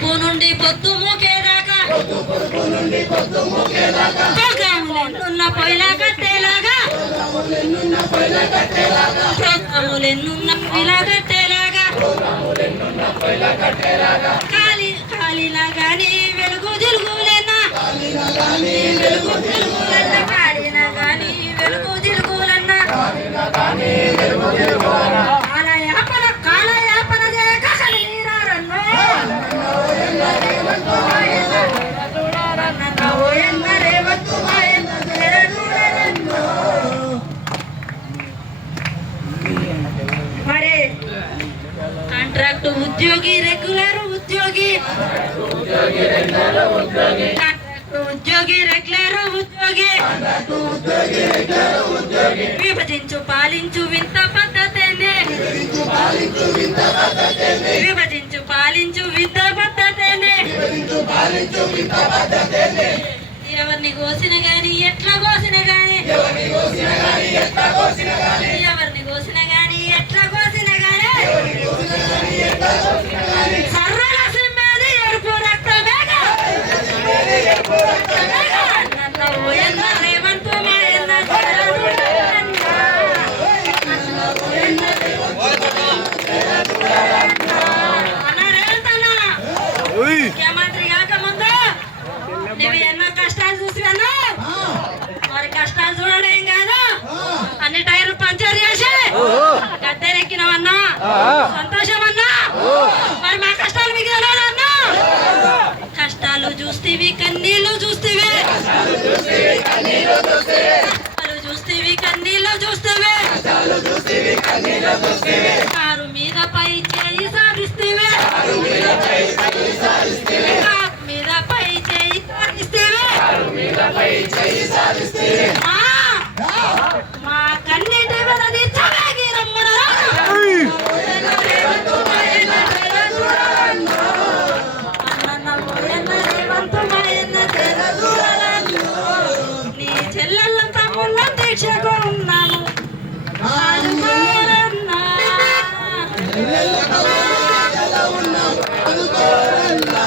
పొడుపు నుండి పొత్తు మూకేదాకా. ప్రోగ్రాములెన్నున్న పొయ్యిలా కట్టేలాగా. ప్రోగ్రాములెన్నున్న పొయ్యిలా కట్టేలాగా. ఉద్యోగి రెగ్యులర్ ఉద్యోగి. ఉద్యోగి రెగ్యులర్ ఉద్యోగి. విభజించు పాలించు వింత పద్ధతేనే. విభజించు పాలించు వింత పద్ధతేనే. ఎవరిని కోసిన గాని ఎట్లా కోసిన గాని సంతోషమన్నా? మరి మా కష్టాలు మీకు తెలియదన్నా? కష్టాలు చూస్తేవి కన్నీళ్ళు చూస్తేవి. కష్టాలు చూస్తేవి కన్నీళ్ళు చూస్తేవి. కారు మీద పై చేయి సాధిస్తేవి. కారు మీద పై చేయి సాధిస్తేవి. చల్లగా చల్లగా ఉన్నాం అనుకోరన్నా